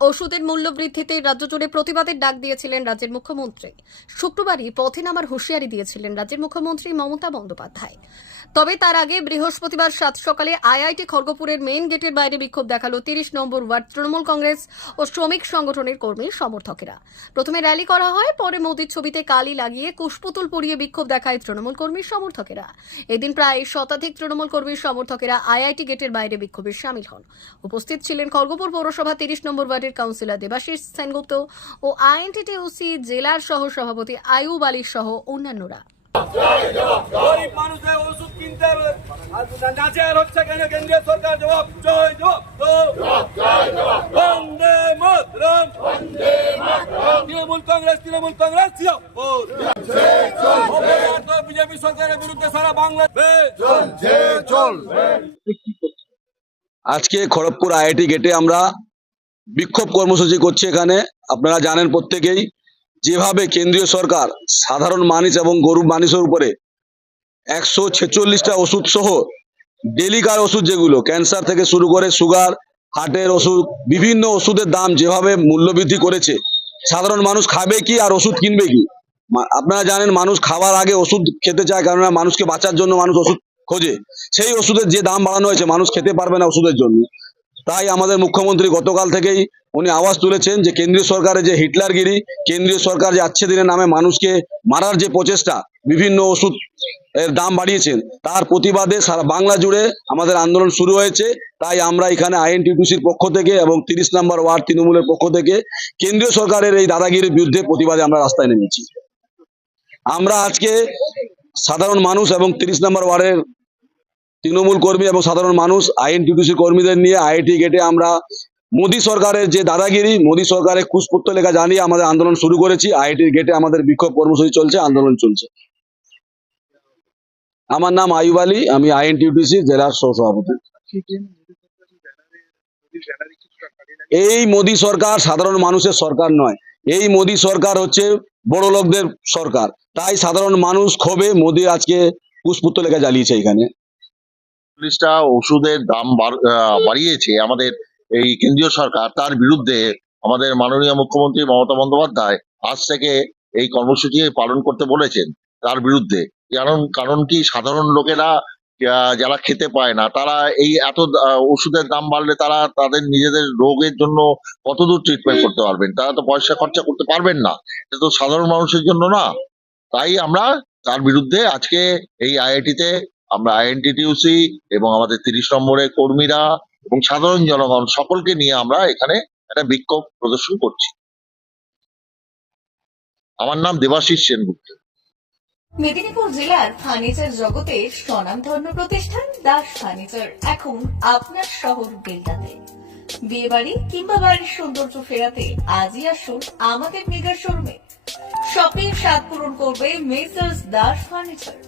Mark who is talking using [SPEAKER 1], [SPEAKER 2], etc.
[SPEAKER 1] ওষুধের মূল্য বৃদ্ধিতে রাজ্য জুড়ে প্রতিবাদের ডাক দিয়েছিলেন রাজ্যের মুখ্যমন্ত্রী। শুক্রবারই পথে নামার হুঁশিয়ারি দিয়েছিলেন রাজ্যের মুখ্যমন্ত্রী মমতা বন্দ্যোপাধ্যায়। তবে তার আগে বৃহস্পতিবার সাত সকালে আইআইটি খড়গপুরের মেইন গেটের বাইরে বিক্ষোভ দেখাল তিরিশ নম্বর ওয়ার্ড তৃণমূল কংগ্রেস ও শ্রমিক সংগঠনের কর্মী সমর্থকেরা। প্রথমে র্যালি করা হয়, পরে মোদীর ছবিতে কালি লাগিয়ে কুশপুতুল পরিয়ে বিক্ষোভ দেখায় তৃণমূল কর্মী সমর্থকেরা। এদিন প্রায় শতাধিক তৃণমূল কর্মীর সমর্থকেরা আইআইটি গেটের বাইরে বিক্ষোভে সামিল হন। উপস্থিত ছিলেন খড়গপুর পৌরসভা তিরিশ নম্বর ওয়ার্ডের কাউন্সিলর দেবাশিস সেনগুপ্ত ও আইএনটিটিউসি জেলার সহ সভাপতি আয়ুব আলী সহ অন্যান্যরা।
[SPEAKER 2] গরিব মানুষের ওষুধ কিনতে নাচের হচ্ছে কেন? কেন্দ্রীয় সরকার জবাব জয় জবাব জবাব বন্দে মাতরম তৃণমূল কংগ্রেস তৃণমূল কংগ্রেস বিজেপি সরকারের বিরুদ্ধে সারা
[SPEAKER 3] আজকে খড়গপুর আইআইটি গেটে আমরা বিক্ষোভ কর্মসূচি করছে এখানে। আপনারা জানেন প্রত্যেকেই, যেভাবে কেন্দ্রীয় সরকার সাধারণ মানুষ এবং গরিব মানুষের উপরে একশো ছেচল্লিশটা ওষুধ সহ ডেলিকার ওষুধ যেগুলো ক্যান্সার থেকে শুরু করে সুগার হার্টের ওষুধ, বিভিন্ন ওষুধের দাম যেভাবে মূল্যবৃদ্ধি করেছে, সাধারণ মানুষ খাবে কি আর ওষুধ কিনবে কি? আপনারা জানেন মানুষ খাবার আগে ওষুধ খেতে চায় কেননা মানুষকে বাঁচার জন্য মানুষ ওষুধ খোঁজে। সেই ওষুধের যে দাম বাড়ানো হয়েছে মানুষ খেতে পারবে না ওষুধের জন্য। তাই আমাদের মুখ্যমন্ত্রী গতকাল থেকেই উনি আওয়াজ তুলেছেন যে কেন্দ্রীয় সরকারের যে হিটলারগিরি, কেন্দ্রীয় সরকার যে আচ্ছে দিনের নামে মানুষকে মারার যে প্রচেষ্টা, বিভিন্ন ওষুধ এর দাম বাড়িয়েছেন, তার প্রতিবাদে সারা বাংলা জুড়ে আমাদের আন্দোলন শুরু হয়েছে। তাই আমরা এখানে আইএনটিটিউসির পক্ষ থেকে এবং তিরিশ নম্বর ওয়ার্ড তৃণমূলের পক্ষ থেকে কেন্দ্রীয় সরকারের এই দাদাগিরির বিরুদ্ধে প্রতিবাদে আমরা রাস্তায় নেমেছি। আমরা আজকে সাধারণ মানুষ এবং তিরিশ নম্বর ওয়ার্ডের তৃণমূল কর্মী এবং সাধারণ মানুষ আইএনটিটিউসি কর্মীদের নিয়ে আইআইটি গেটে আমরা মোদী সরকারের যে দাদাগিরি, মোদী সরকারের কুশপুত্র লেখা জানিয়ে আমাদের আন্দোলন শুরু করেছি। আইআইটির গেটে আমাদের বিক্ষোভ কর্মসূচি চলছে, আন্দোলন চলছে। আমার নাম আয়ুব আলী, আমি আইএনটিটিউসি জেলার সহসভাপতি। এই মোদী সরকার সাধারণ মানুষের সরকার নয়। এই মোদী সরকার হচ্ছে বড় লোকদের সরকার। তাই সাধারণ মানুষ ক্ষোভে মোদী আজকে কুশপুত্র লেখা জ্বালিয়েছে এখানে।
[SPEAKER 4] চল্লিশটা ওষুধের দাম বাড়িয়েছে আমাদের এই কেন্দ্রীয় সরকার। তার বিরুদ্ধে আমাদের মাননীয় মুখ্যমন্ত্রী মমতা বন্দ্যোপাধ্যায় আজ থেকে এই কর্মসূচি পালন করতে বলেছেন তার বিরুদ্ধে। কারণ কারণ কি সাধারণ লোকেরা যারা খেতে পায় না, তারা এই এত ওষুধের দাম বাড়লে তারা তাদের নিজেদের রোগের জন্য কতদূর ট্রিটমেন্ট করতে পারবেন? তারা তো পয়সা খরচা করতে পারবেন না। এটা তো সাধারণ মানুষের জন্য না। তাই আমরা তার বিরুদ্ধে আজকে এই আইআইটিতে আমরা আইএনটিটিউসি এবং আমাদের তিরিশ নম্বরের কর্মীরা এবং সাধারণ জনগণ সকলকে নিয়ে আমরা এখানে একটা বিক্ষোভ প্রদর্শন করছি। আমার নাম দেবাশিস সেনগুপ্ত।
[SPEAKER 5] মেদিনীপুর জেলার ফার্নিচার জগতের স্বনামধন্য প্রতিষ্ঠান, দাস ফার্নিচার এখন আপনার শহর বেলদাতে বিয়ে বাড়ি কিংবা বাড়ির সৌন্দর্য ফেরাতে আজই আসুন আমাদের মেগা শোরুমে। স্বপ্নের স্বাদ পূরণ করবে মেসার্স দাস ফার্নিচার।